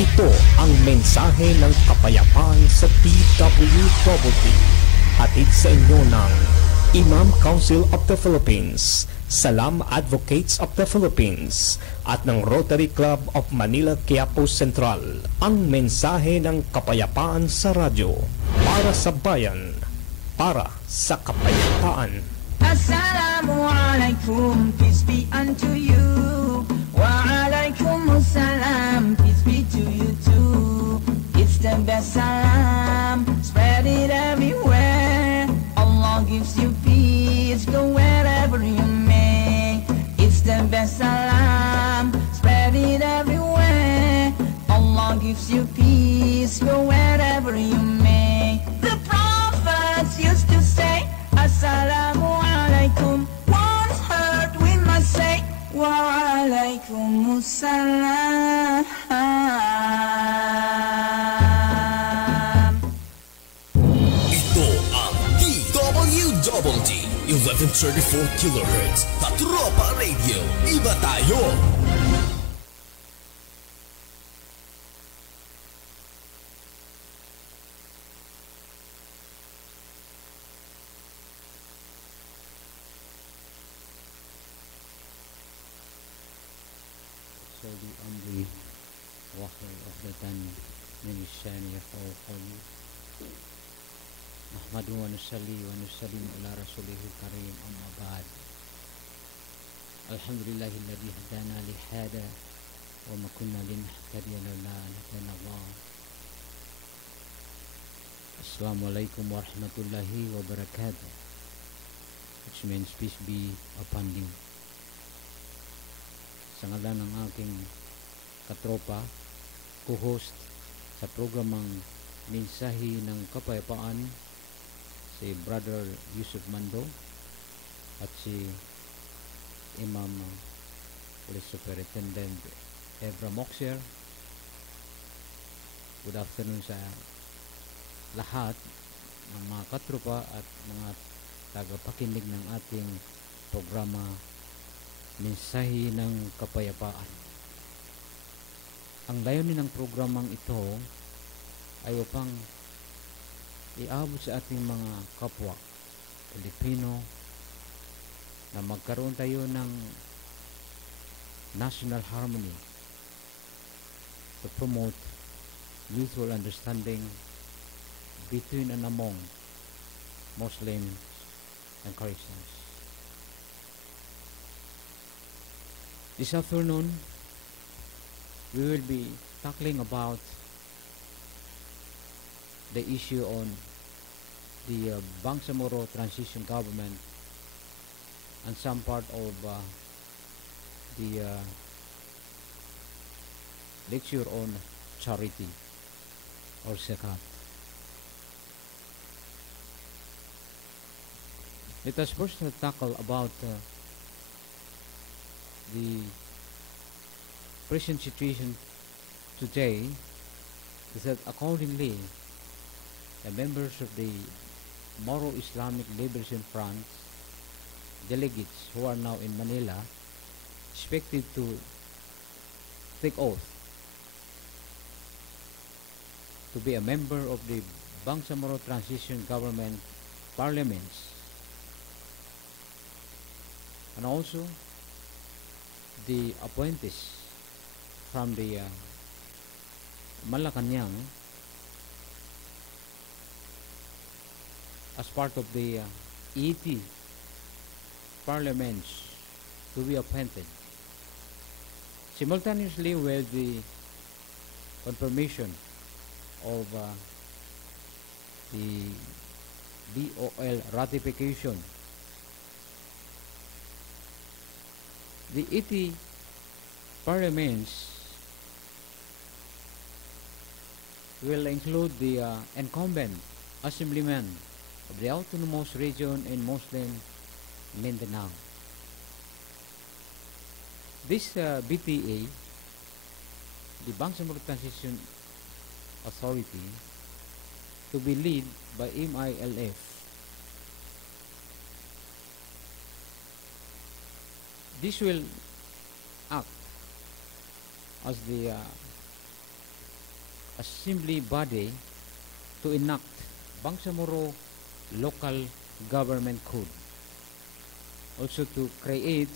Ito ang mensahe ng kapayapaan sa DWWD. Hatid sa inyo ng Imam Council of the Philippines, Salam Advocates of the Philippines, at ng Rotary Club of Manila Quiapo Central. Ang mensahe ng kapayapaan sa radyo, para sa bayan, para sa kapayapaan. Assalamualaikum, peace be unto you. Wa alaikumussalam, peace be to you too. It's the best salam, spread it everywhere. Allah gives you peace, go wherever you may. It's the best salam, spread it everywhere. Allah gives you peace, go wherever you may. The prophets used to say, Assalamualaikum. One heard we must say, Wa alaikumussalam. Ito ang DWWD 1134 kHz Patropa Radio. Iba tayo! صلي أمري واحلل عقدة من لساني يفقهوا قولي نحمده ونصلي ونسلم على رسوله الكريم أما بعد الحمد لله الذي هدانا لهذا وما كنا لنهتدي لولا أن هدانا الله. Assalamu alaikum warahmatullahi wabarakatuh, which means peace be upon you. Sa ngalan ng aking katropa, co-host sa programang Mensahe ng Kapayapaan, si Brother Yusoph Mando at si Imam Police Superintendent Evra Moxer. Good afternoon sa lahat ng mga katropa at mga tagapakinig ng ating programa Mensahe ng Kapayapaan. Ang layunin ng programang ito ay upang iabot sa ating mga kapwa Pilipino na magkaroon tayo ng national harmony to promote mutual understanding between and among Muslims and Christians. This afternoon, we will be tackling about the issue on the Bangsamoro transition government and some part of the lecture on charity or zakat. Let us first tackle about the present situation today is that accordingly the members of the Moro Islamic Liberation Front delegates who are now in Manila expected to take oath to be a member of the Bangsamoro Transition Government Parliaments, and also the appointees from the Malacanang as part of the 80 parliaments to be appointed, simultaneously with the confirmation of the BOL ratification. The 80 parliaments will include the incumbent assemblymen of the autonomous region in Muslim Mindanao. This BTA, the Bangsamoro Transition Authority, to be led by MILF. This will act as the assembly body to enact Bangsamoro local government code. Also to create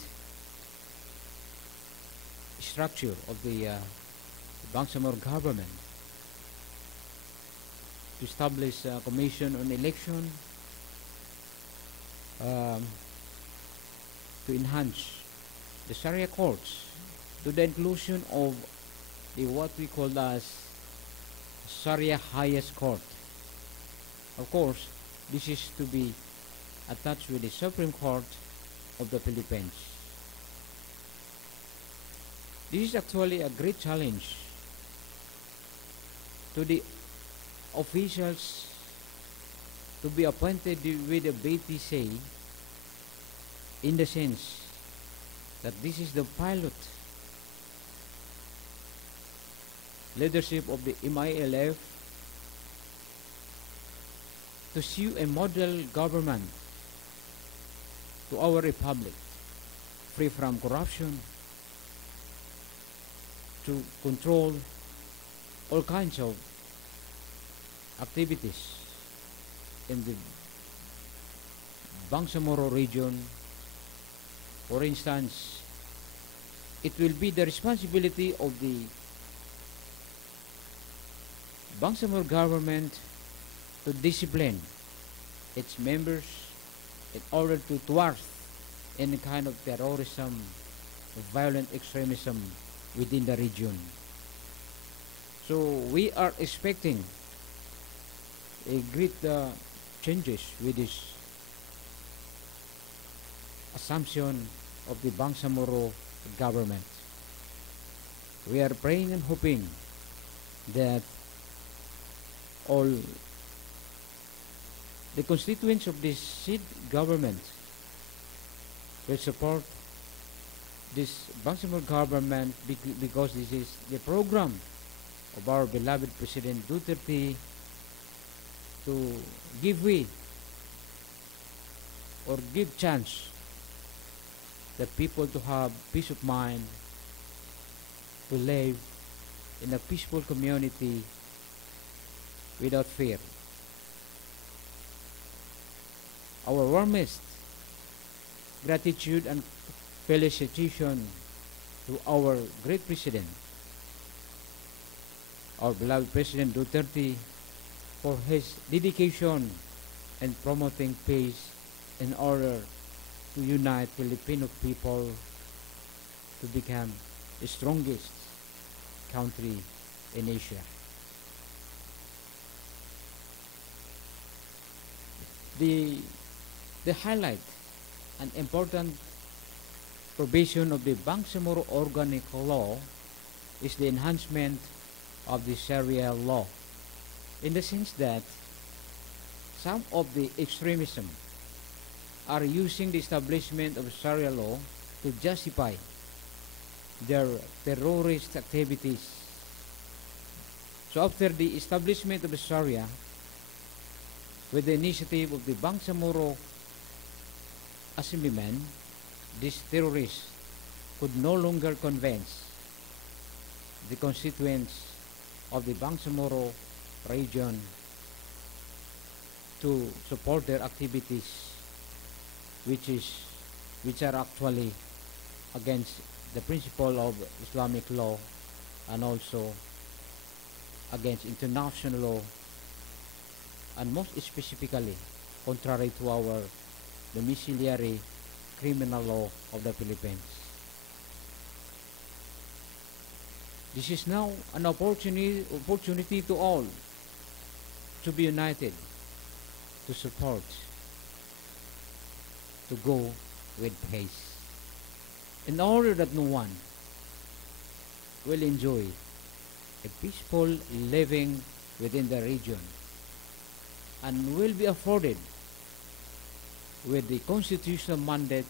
structure of the Bangsamoro government, to establish a commission on election, to enhance the Sharia courts to the inclusion of the what we call as Sharia highest court. Of course, this is to be attached with the Supreme Court of the Philippines. This is actually a great challenge to the officials to be appointed with a BTC, in the sense that this is the pilot leadership of the MILF to sue a model government to our republic, free from corruption, to control all kinds of activities in the Bangsamoro region. For instance, it will be the responsibility of the Bangsamoro government to discipline its members in order to thwart any kind of terrorism, violent extremism within the region. So we are expecting a great changes with this assumption of the Bangsamoro government. We are praying and hoping that all the constituents of this seat government will support this Bangsamoro government, because this is the program of our beloved President Duterte to give way or give chance the people to have peace of mind, to live in a peaceful community without fear. Our warmest gratitude and felicitation to our great President, our beloved President Duterte, for his dedication in promoting peace in order to unite Filipino people to become the strongest country in Asia. The highlight and important provision of the Bangsamoro Organic Law is the enhancement of the Sharia law, in the sense that some of the extremism are using the establishment of Sharia law to justify their terrorist activities. So after the establishment of the Sharia, with the initiative of the Bangsamoro Assemblymen, these terrorists could no longer convince the constituents of the Bangsamoro region to support their activities, which are actually against the principle of Islamic law and also against international law, and most specifically contrary to our domiciliary criminal law of the Philippines. This is now an opportunity to all to be united, to support, to go with pace, in order that no one will enjoy a peaceful living within the region and will be afforded with the constitutional mandate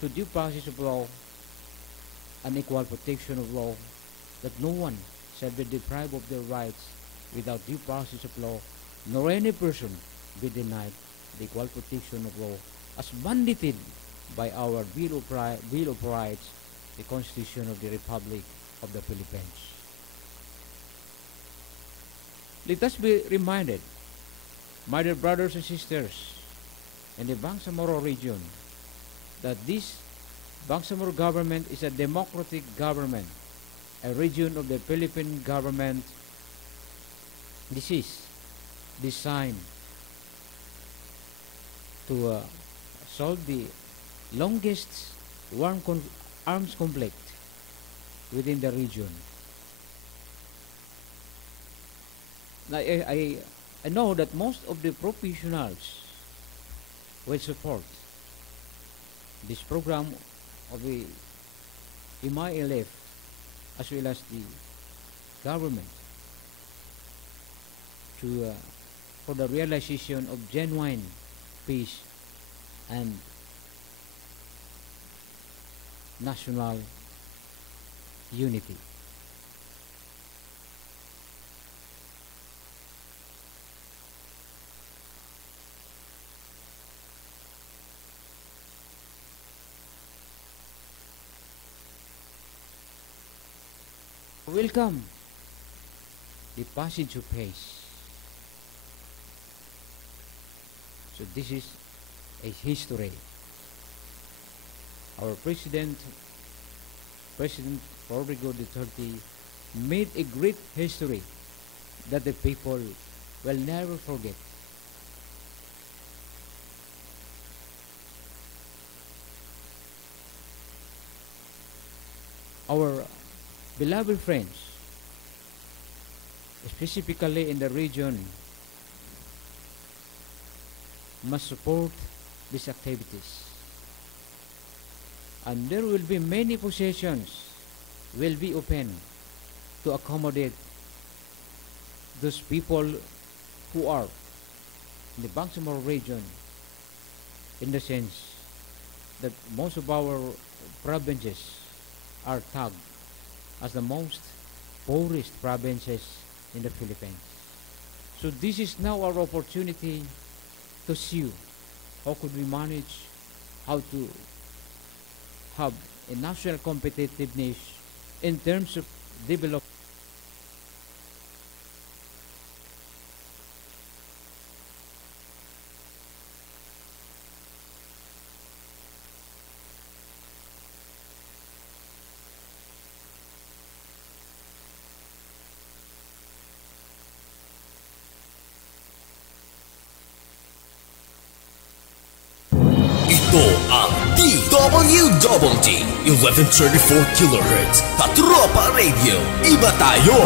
to due process of law and equal protection of law, that no one shall be deprived of their rights without due process of law, nor any person be denied the equal protection of law as mandated by our Bill of Rights, the Constitution of the Republic of the Philippines. Let us be reminded, my dear brothers and sisters, in the Bangsamoro region, that this Bangsamoro government is a democratic government, a region of the Philippine government. This is designed to solve the longest arms conflict within the region. Now, I know that most of the professionals will support this program of the MILF as well as the government to for the realization of genuine peace and national unity. Welcome the passage of peace. So this is a history. Our President Rodrigo Duterte made a great history that the people will never forget. Our beloved friends, specifically in the region, must support these activities. And there will be many positions will be open to accommodate those people who are in the Bangsamoro region, in the sense that most of our provinces are tagged as the most poorest provinces in the Philippines. So this is now our opportunity to see how could we manage how to have a national competitiveness in terms of development. Ito ang DWWD 1134 kHz Katropa Radio. Iba tayo!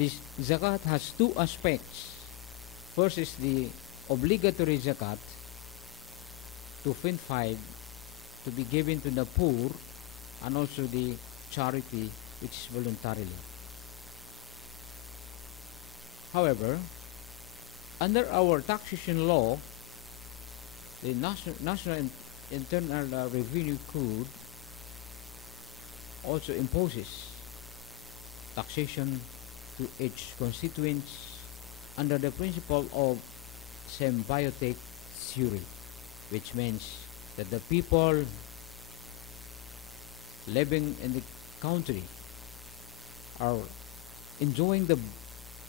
This zakat has two aspects. First is the obligatory zakat to 5 to be given to the poor, and also the charity which is voluntarily. However, under our taxation law, the National Internal Revenue Code also imposes taxation to each constituents under the principle of symbiotic theory, which means that the people living in the country are enjoying the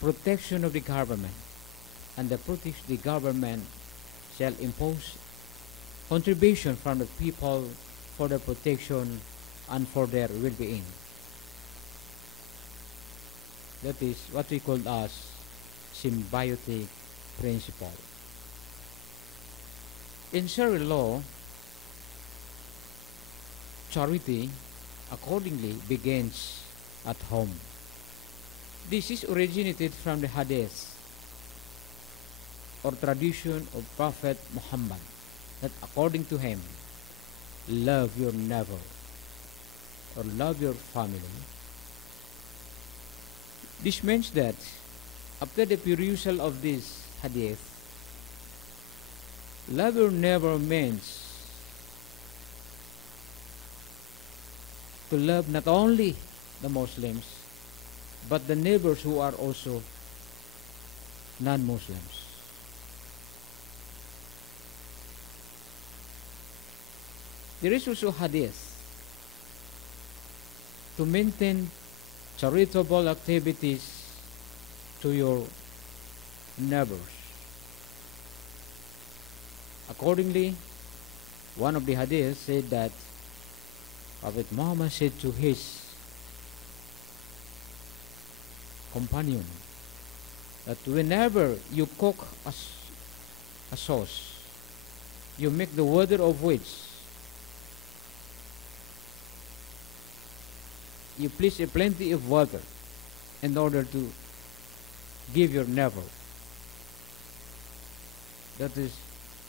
protection of the government, and the government shall impose contribution from the people for the protection and for their well-being. That is what we call as symbiotic principle. In Sharia law, charity accordingly begins at home. This is originated from the hadith or tradition of Prophet Muhammad, that according to him, love your neighbor or love your family. This means that after the perusal of this hadith, love your neighbor means to love not only the Muslims, but the neighbors who are also non-Muslims. There is also hadith to maintain charitable activities to your neighbors. Accordingly, one of the hadiths said that Prophet Muhammad said to his companion that whenever you cook a sauce, you make the water of which you place a plenty of water in order to give your neighbor. That is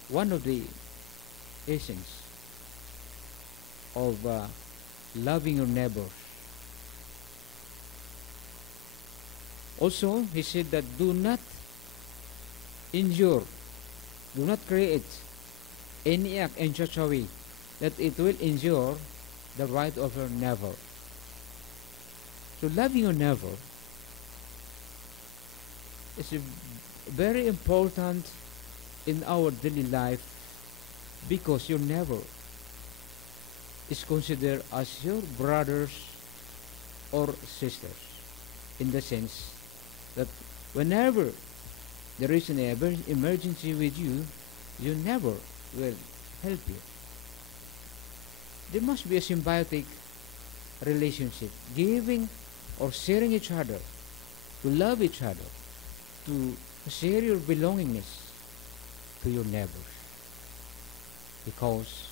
one of the essence of loving your neighbors. Also, he said that do not injure, do not create any act in such a way that it will injure the right of your neighbor. So loving your neighbor is very important in our daily life, because your neighbor is considered as your brothers or sisters, in the sense that whenever there is an emergency with you, your neighbor will help you. There must be a symbiotic relationship, giving or sharing each other, to love each other, to share your belongingness to your neighbors. Because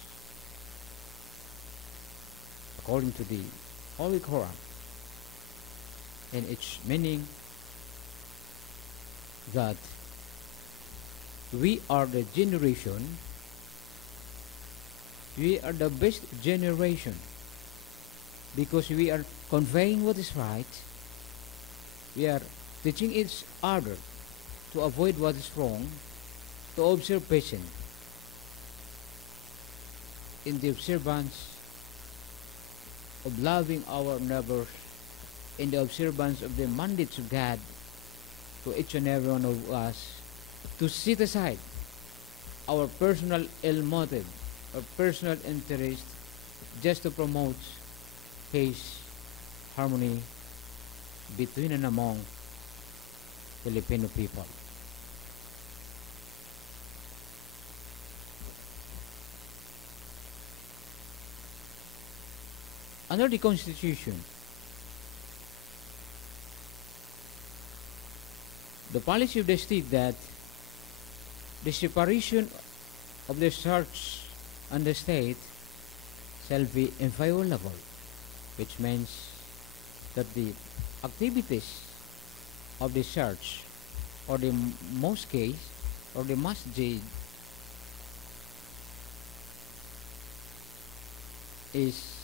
according to the Holy Quran and its meaning, that we are the generation, we are the best generation, because we are conveying what is right, we are teaching each other to avoid what is wrong, to observe patience in the observance of loving our neighbors, in the observance of the mandates of God to each and every one of us, to set aside our personal ill motive or personal interest just to promote peace, harmony between and among Filipino people. Under the Constitution, the policy of the state that the separation of the church and the state shall be inviolable, which means that the activities of the church or the mosque or the masjid is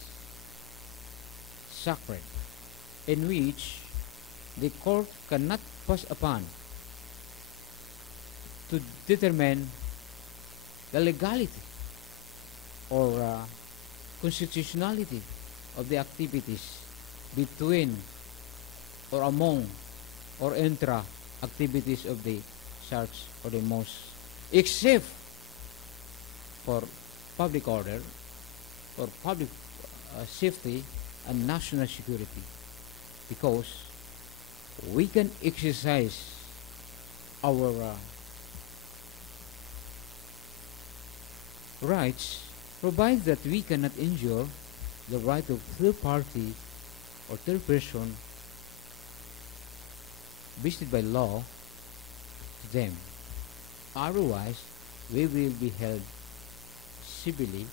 sacred, in which the court cannot pass upon to determine the legality or constitutionality of the activities between or among or intra activities of the church or the mosque, except for public order or public safety and national security, because we can exercise our rights, provided that we cannot injure the right of third party or third person vested by law to them. Otherwise, we will be held civilly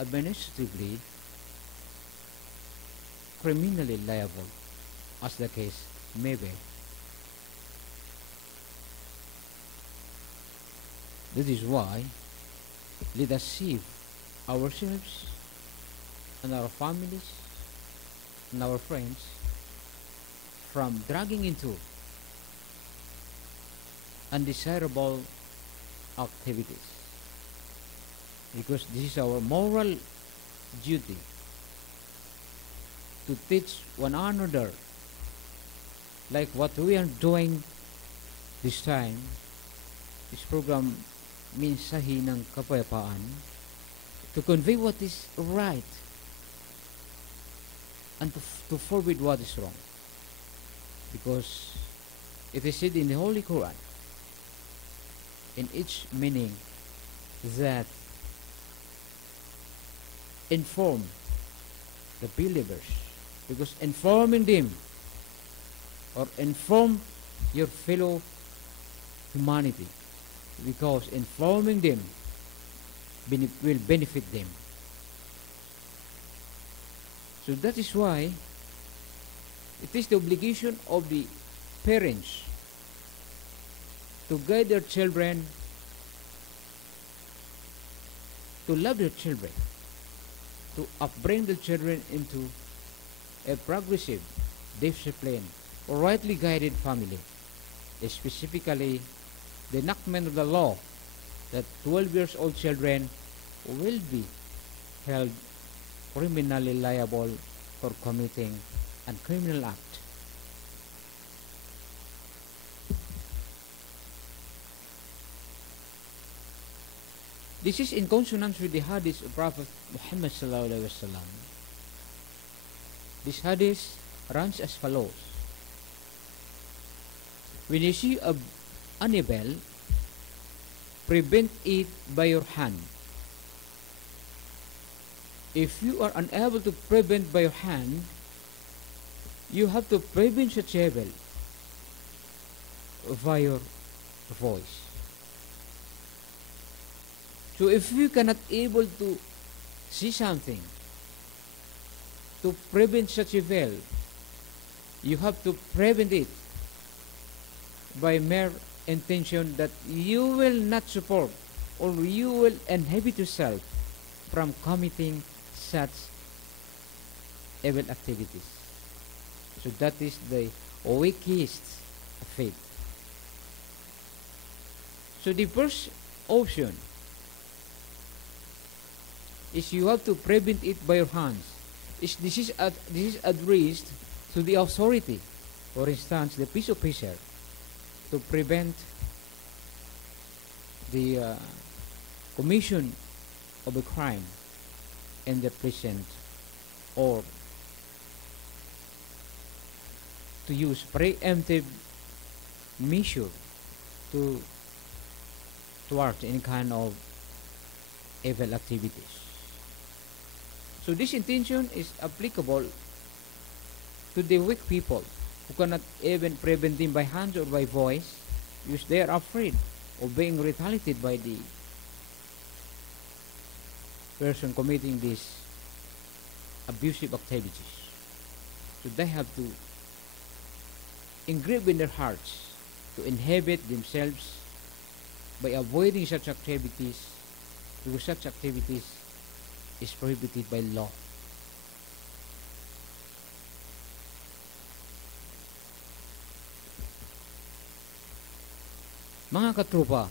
administratively, criminally liable, as the case may be. This is why let us save ourselves and our families and our friends from dragging into undesirable activities, because this is our moral duty to teach one another, like what we are doing this time, this program Mensahe ng Kapayapaan, to convey what is right and to forbid what is wrong. Because it is said in the Holy Quran, in each meaning, that inform the believers, because informing them or inform your fellow humanity, because informing them will benefit them. So that is why it is the obligation of the parents to guide their children, to love their children, to upbring their children into a progressive, disciplined, or rightly guided family. Specifically, the enactment of the law that 12 years old children will be held criminally liable for committing a criminal act. This is in consonance with the hadith of Prophet Muhammad sallallahu alaihi wasallam. This hadith runs as follows: when you see an evil, prevent it by your hand. If you are unable to prevent by your hand, you have to prevent such evil by your voice. So if you cannot able to see something to prevent such evil, you have to prevent it by mere intention that you will not support or you will inhibit yourself from committing such evil activities. So that is the weakest faith. So the first option is you have to prevent it by your hands. This is addressed to the authority, for instance, the peace officer, to prevent the commission of a crime in the present, or to use preemptive measure towards any kind of evil activities. So this intention is applicable to the weak people who cannot even prevent them by hands or by voice, because they are afraid of being retaliated by the person committing these abusive activities. So they have to engrave in their hearts to inhibit themselves by avoiding such activities, because such activities is prohibited by law. Mga katropa,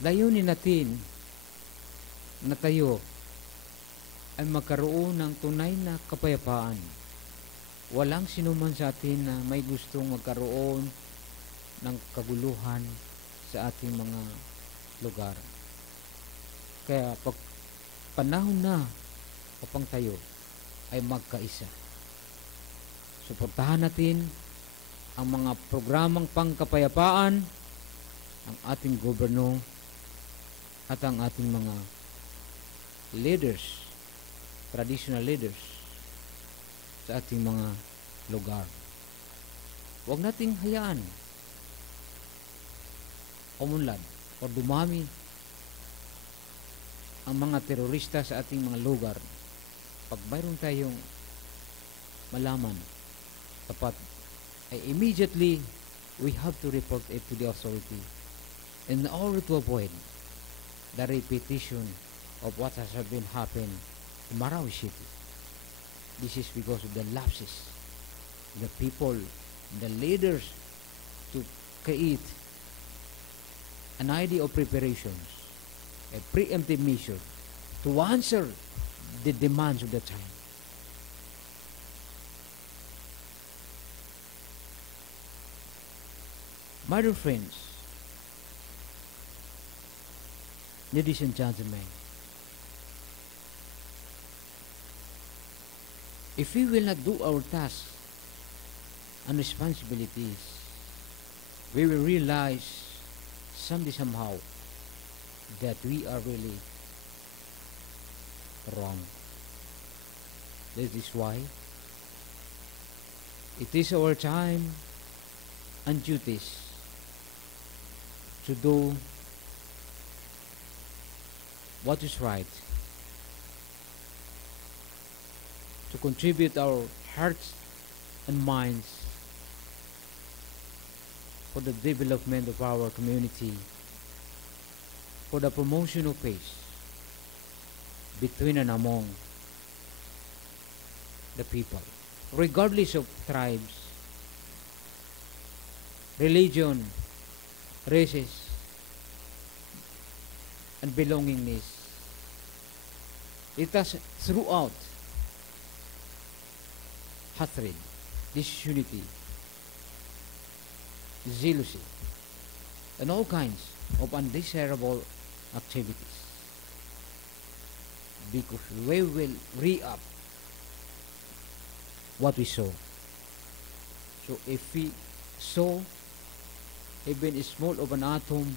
layunin natin na tayo ay magkaroon ng tunay na kapayapaan. Walang sinuman sa atin na may gustong magkaroon ng kaguluhan sa ating mga lugar. Kaya pag panahon na upang tayo ay magkaisa, suportahan natin ang mga programang pangkapayapaan, ang ating gobyerno at ang ating mga leaders, traditional leaders sa ating mga lugar. Huwag nating hayaan umunlad o dumami ang mga terorista sa ating mga lugar, pag mayroon tayong malaman, dapat ay immediately we have to report it to the authority in order to avoid the repetition of what has been happened in Marawi City. This is because of the lapses, the people, the leaders to create an idea of preparations, a preemptive measure to answer the demands of the time. My dear friends, ladies and gentlemen, if we will not do our tasks and responsibilities, we will realize somehow that we are really wrong. That is why it is our time and duties to do what is right, to contribute our hearts and minds for the development of our community, for the promotion of peace between and among the people, regardless of tribes, religion, races, and belongingness. It has throughout hatred, disunity, jealousy, and all kinds of undesirable activities. Because we will re-up what we sow. So if we sow even small of an atom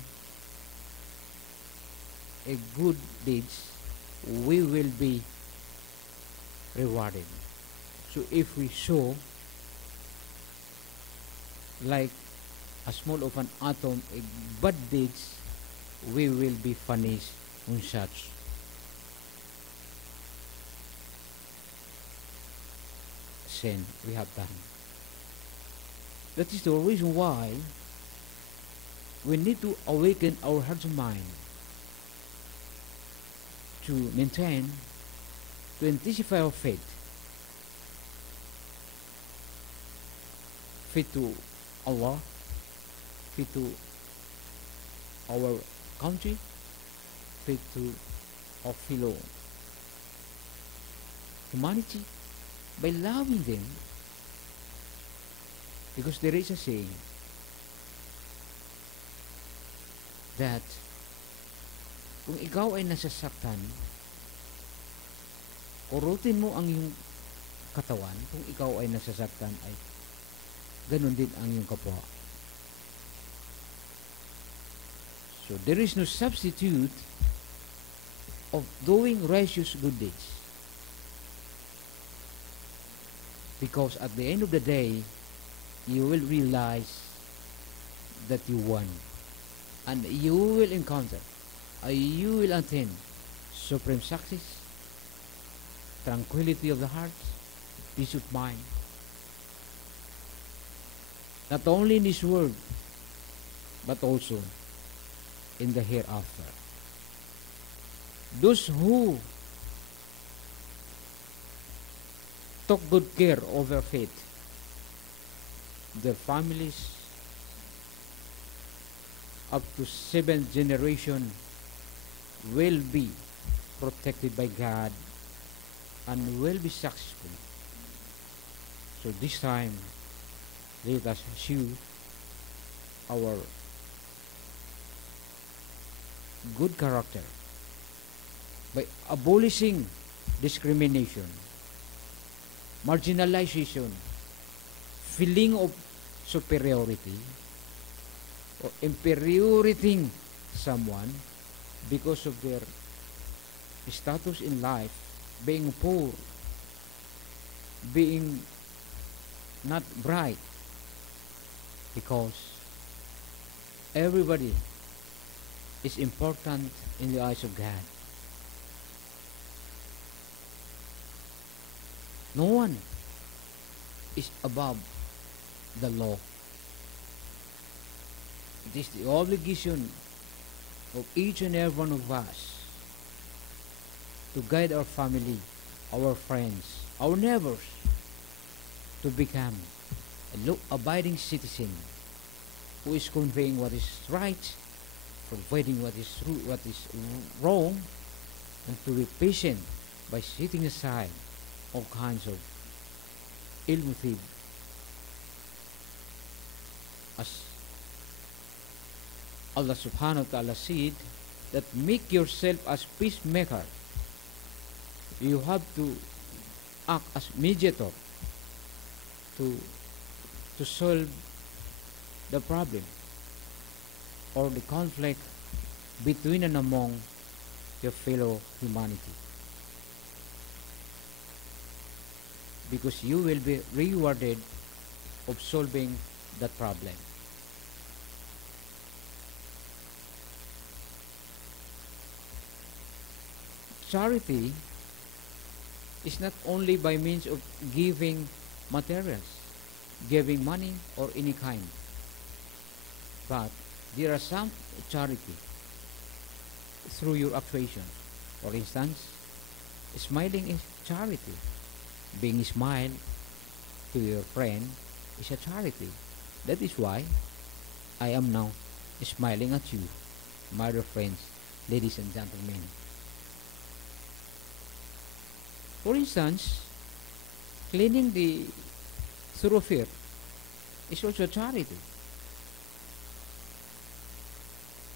a good deeds, we will be rewarded. So if we sow like a small of an atom a bad deeds, we will be punished on such. Sin we have done. That is the reason why we need to awaken our hearts and mind to maintain, to intensify our faith to Allah, faith to our country, faith to our fellow humanity, by loving them. Because there is a saying that kung ikaw ay nasasaktan, kurutin mo ang iyong katawan. Kung ikaw ay nasasaktan, ay ganun din ang iyong kapwa. So there is no substitute of doing righteous good deeds. Because at the end of the day, you will realize that you won. And you will encounter, you will attain supreme success, tranquility of the heart, peace of mind. Not only in this world, but also in the hereafter. Those who took good care of their faith, their families, up to 7th generation will be protected by God and will be successful. So this time, let us pursue our good character by abolishing discrimination, marginalization, feeling of superiority, or inferiority someone because of their status in life, being poor, being not bright, because everybody is important in the eyes of God. No one is above the law. It is the obligation of each and every one of us to guide our family, our friends, our neighbors to become a law-abiding citizen who is conveying what is right, providing what is wrong, and to be patient by setting aside all kinds of ill motive. As Allah subhanahu wa ta'ala said, that make yourself as peacemaker. You have to act as mediator to solve the problem or the conflict between and among your fellow humanity, because you will be rewarded of solving that problem. Charity is not only by means of giving materials, giving money or any kind, but there are some charity through your actuation. For instance, smiling is charity. Being smile to your friend is a charity. That is why I am now smiling at you, my dear friends, ladies and gentlemen. For instance, cleaning the thoroughfare is also a charity.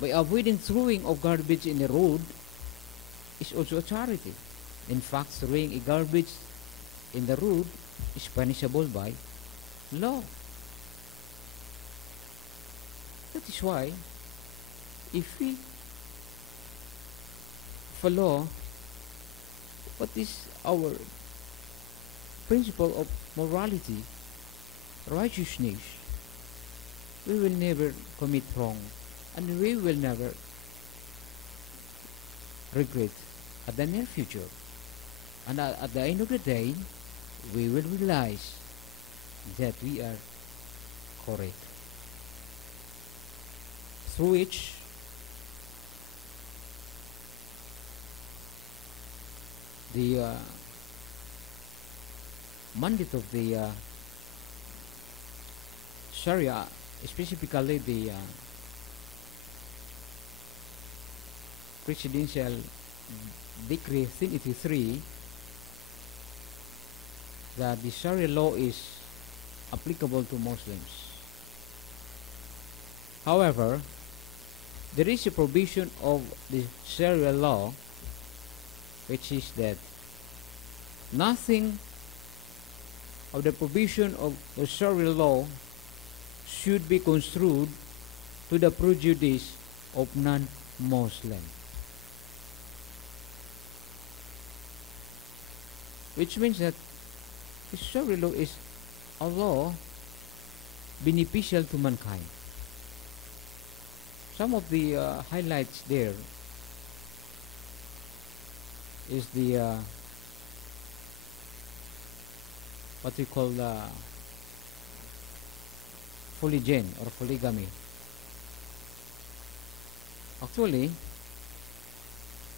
By avoiding throwing of garbage in the road is also a charity. In fact, throwing a garbage in the road is punishable by law. That is why, if we follow what is our principle of morality, righteousness, we will never commit wrong, and we will never regret at the near future. And at the end of the day, we will realize that we are correct. Through which the mandate of the Sharia, specifically the Presidential Decree 1083, that the Sharia law is applicable to Muslims. However, there is a provision of the Sharia law which is that nothing of the provision of the Sharia law should be construed to the prejudice of non-Muslim. Which means that the Sharia law is a law beneficial to mankind. Some of the highlights there is the what we call polygen or polygamy. Actually,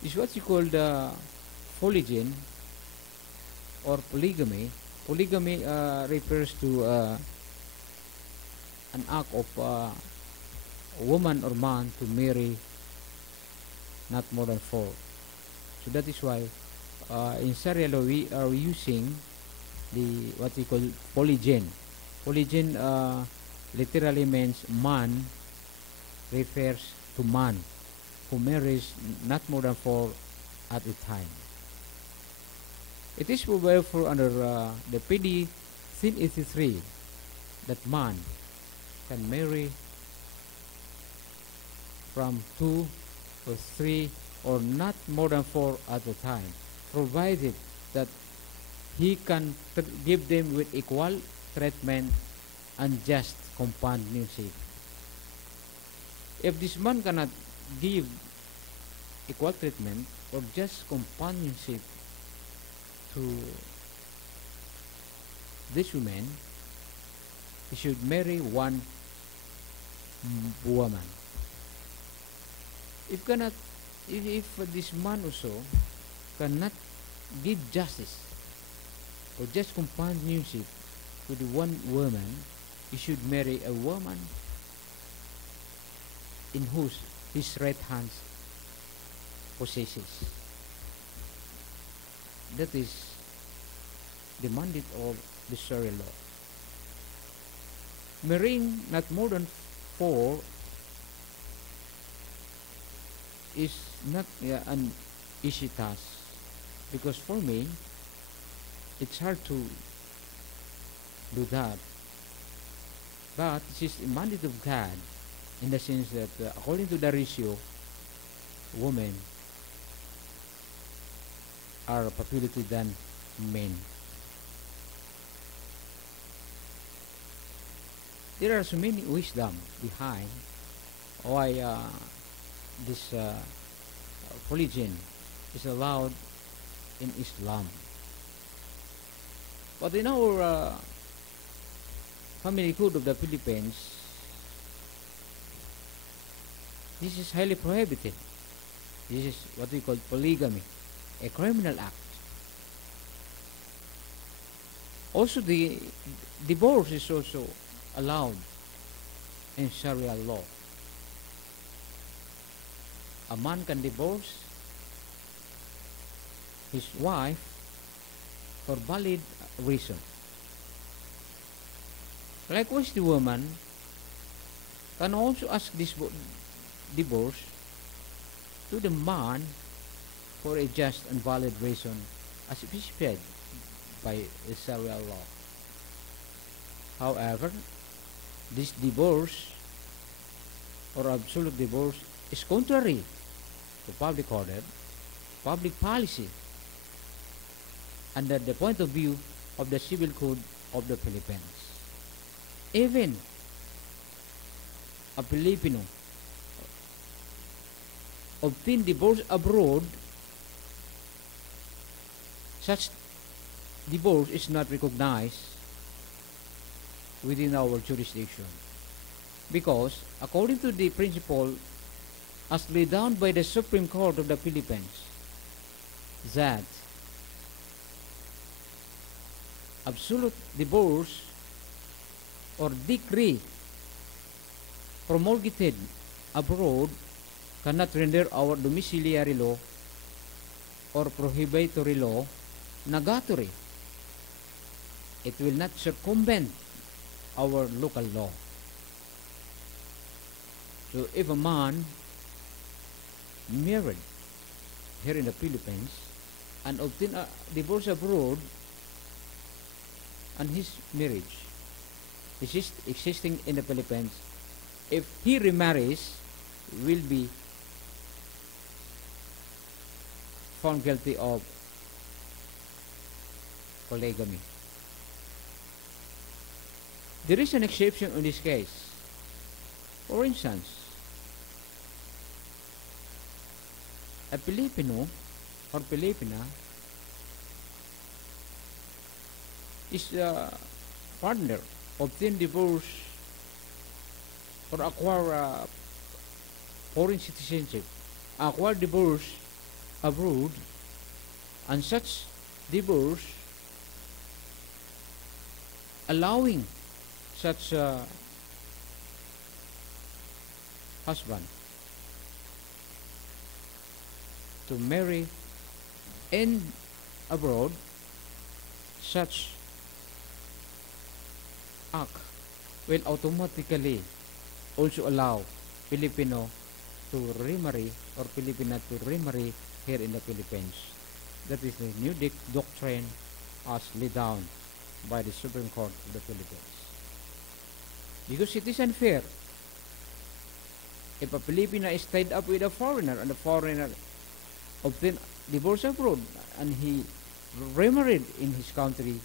is what you call the polygen or polygamy. Polygamy refers to an act of a woman or man to marry not more than 4. So that is why in Sharia law we are using the what we call polygen. Polygen literally means man refers to man who marries not more than 4 at a time. It is provided for under the PD 1083 that man can marry from 2 or 3 or not more than 4 at a time, provided that he can give them with equal treatment and just companionship. If this man cannot give equal treatment or just companionship to this woman, he should marry one woman. If this man also cannot give justice or just companionship to the one woman, he should marry a woman in whose his right hand possesses. That is the mandate of the Sharia law. Marrying not more than 4 is not an easy task, because for me it's hard to do that, but it is a mandate of God, in the sense that according to the ratio, women are populated than men. There are so many wisdom behind why this religion is allowed in Islam. But in our family code of the Philippines, this is highly prohibited. This is what we call polygamy, a criminal act. Also, the divorce is also allowed in Sharia law. A man can divorce his wife for valid reason. Likewise, the woman can also ask this divorce to the man for a just and valid reason, as specified by the Sharia law. However, this divorce or absolute divorce is contrary to public order, public policy, under the point of view of the Civil Code of the Philippines. Even a Filipino obtain divorce abroad, such divorce is not recognized within our jurisdiction, because according to the principle as laid down by the Supreme Court of the Philippines, that absolute divorce or decree promulgated abroad cannot render our domiciliary law or prohibitory law nugatory. It will not circumvent our local law. So if a man married here in the Philippines and obtain a divorce abroad, and his marriage is existing in the Philippines, if he remarries, will be found guilty of polygamy. There is an exception in this case. For instance, a Filipino or Filipina is a partner, obtain divorce or acquire foreign citizenship, acquire divorce abroad, and such divorce allowing such husband to marry in abroad, such act will automatically also allow Filipino to remarry or Filipina to remarry here in the Philippines. That is the new doctrine as laid down by the Supreme Court of the Philippines. Because it is unfair if a Filipina is tied up with a foreigner and the foreigner obtain divorce abroad and he remarried in his country,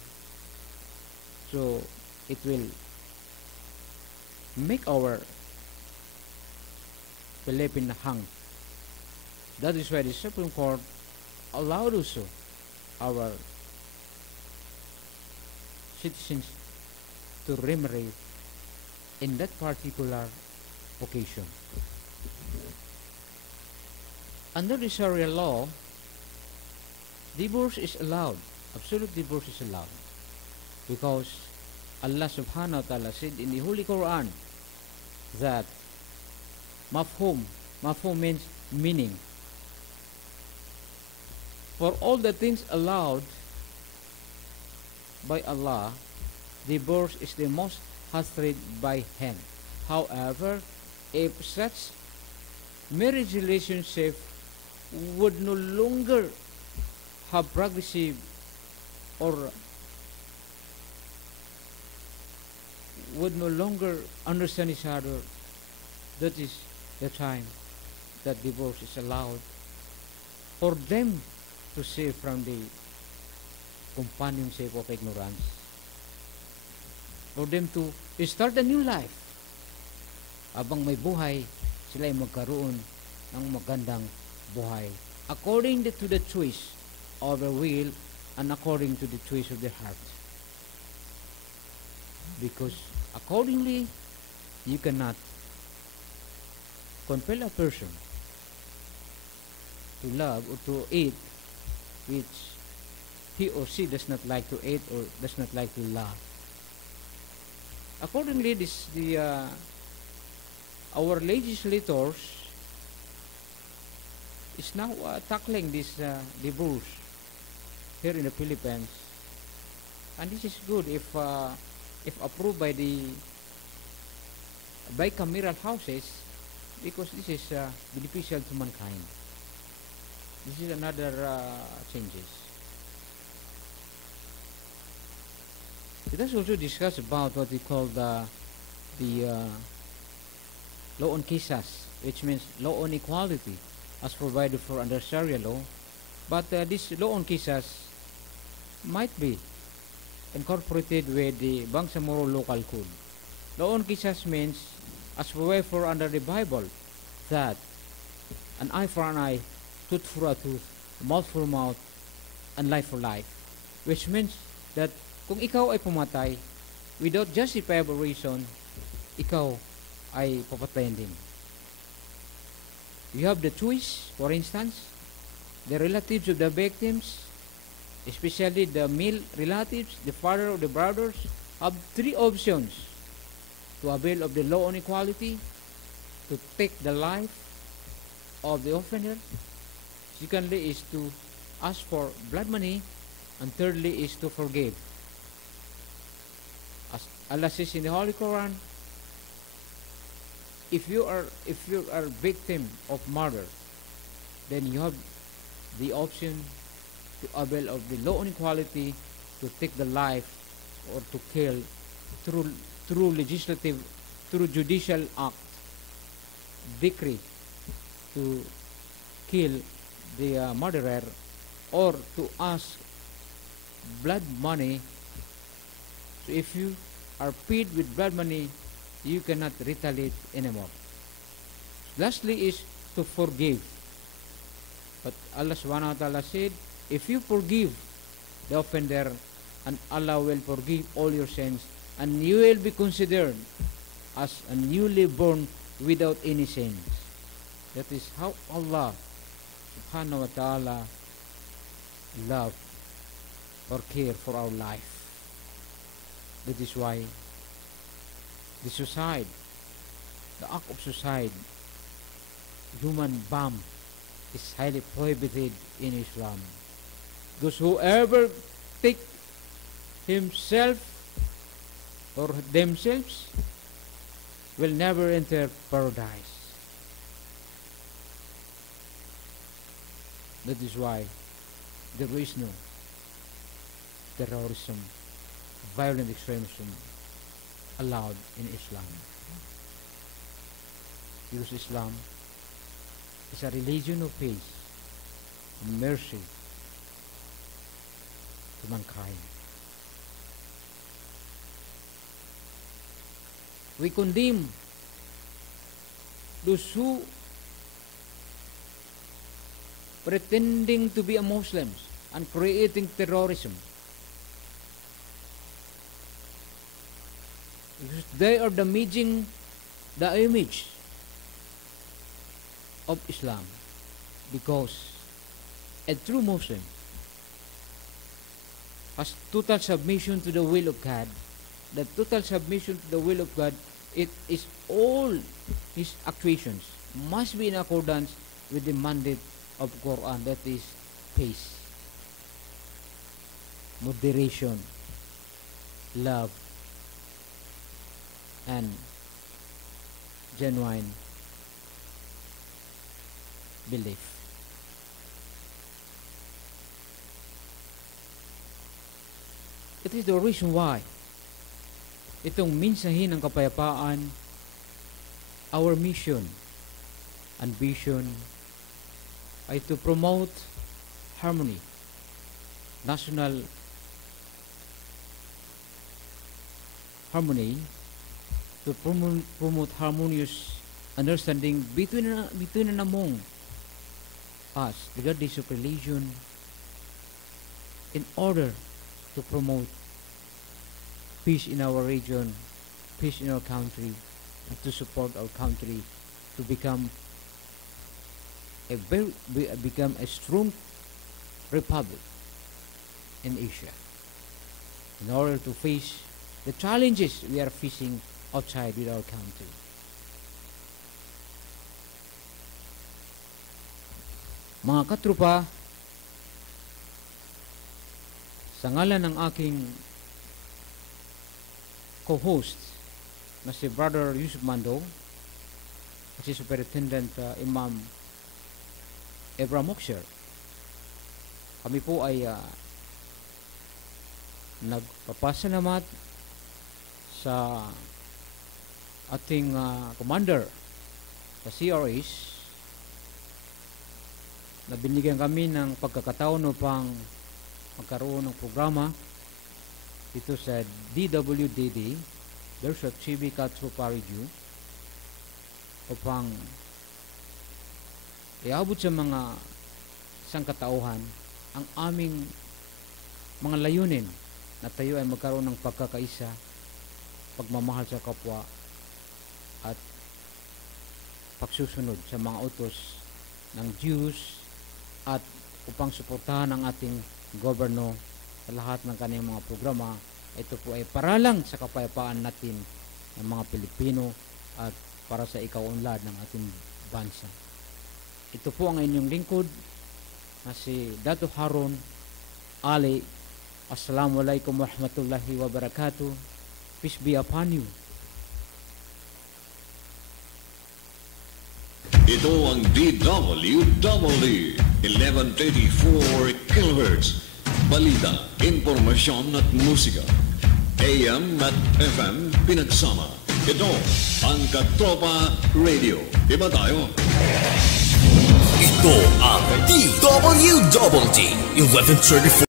so it will make our Philippine hang. That is why the Supreme Court allowed also our citizens to remarry in that particular occasion. Under the Sharia law, divorce is allowed. Absolute divorce is allowed. Because Allah subhanahu wa ta'ala said in the Holy Quran that mafhum means meaning. For all the things allowed by Allah, divorce is the most hated by Him. However, if such marriage relationship would no longer have progressive or would no longer understand each other, that is the time that divorce is allowed for them to save from the companionship of ignorance, for them to start a new life. Habang may buhay, sila ay magkaroon ng magandang buhay according to the choice of their will and according to the choice of their heart. Because accordingly, you cannot compel a person to love or to eat which he or she does not like to eat or does not like to love. Accordingly, our legislators is now tackling this divorce here in the Philippines, and this is good if approved by the bicameral houses, because this is beneficial to mankind. This is another changes. Let us also discuss about what we call the law on kisas, which means law on equality as provided for under Sharia law. But this law on kisas might be incorporated with the Bangsamoro local code. Law on kisas means as provided for under the Bible that an eye for an eye, tooth for a tooth, mouth for mouth, and life for life. Which means that kung ikaw ay pumatay without justifiable reason, ikaw ay papatayin din. You have the choice, for instance, the relatives of the victims, especially the male relatives, the father or the brothers, have three options to avail of the law on equality: to take the life of the offender, secondly is to ask for blood money, and thirdly is to forgive. As Allah says in the Holy Quran, if you are victim of murder, then you have the option to avail of the law on equality to take the life or to kill through judicial act, decree to kill the murderer, or to ask blood money. So if you are paid with blood money, you cannot retaliate anymore. Lastly is to forgive. But Allah subhanahu wa ta'ala said, if you forgive the offender, and Allah will forgive all your sins, and you will be considered as a newly born without any sins. That is how Allah subhanahu wa ta'ala love or care for our life. That is why the suicide, the act of suicide, human bomb, is highly prohibited in Islam. Because whoever take himself or themselves will never enter paradise. That is why there is no terrorism, violent extremism allowed in Islam. Because Islam is a religion of peace and mercy to mankind. We condemn those who pretending to be a Muslims and creating terrorism. because they are damaging the image of Islam. Because a true Muslim has total submission to the will of God. The total submission to the will of God, it is all his actuations must be in accordance with the mandate of Quran, that is peace, moderation, love, and genuine belief. It is the reason why itong mensahe ng kapayapaan, our mission and vision ay to promote harmony, national harmony, to promote harmonious understanding between and among us, regardless of religion, in order to promote peace in our region, peace in our country, and to support our country to become a strong republic in Asia, in order to face the challenges we are facing outside with our country. Mga katrupa, sa ngalan ng aking co-host na si Brother Yusoph Mando, si Superintendent Imam Ebra Moksher, kami po ay nagpapasalamat sa ating commander sa CRS na binigyan kami ng pagkakataon upang magkaroon ng programa dito sa DWDD, Yusoph Civic Tropa Radio, upang iabot sa mga sangkatauhan ang aming mga layunin na tayo ay magkaroon ng pagkakaisa, pagmamahal sa kapwa, at pagsusunod sa mga utos ng Diyos, at upang suportahan ang ating gobyerno sa lahat ng kanyang mga programa. Ito po ay para lang sa kapayapaan natin ng mga Pilipino at para sa ikaunlad ng ating bansa. Ito po ang inyong lingkod na si Dato Harun Ali. Assalamualaikum warahmatullahi wabarakatuh. Peace be upon you. Ito ang DWW 1134 kHz. Balita, impormasyon at musika. AM at FM pinagsama. Ito ang Katropa Radio. Iba tayo. Ito ang DWWD 1134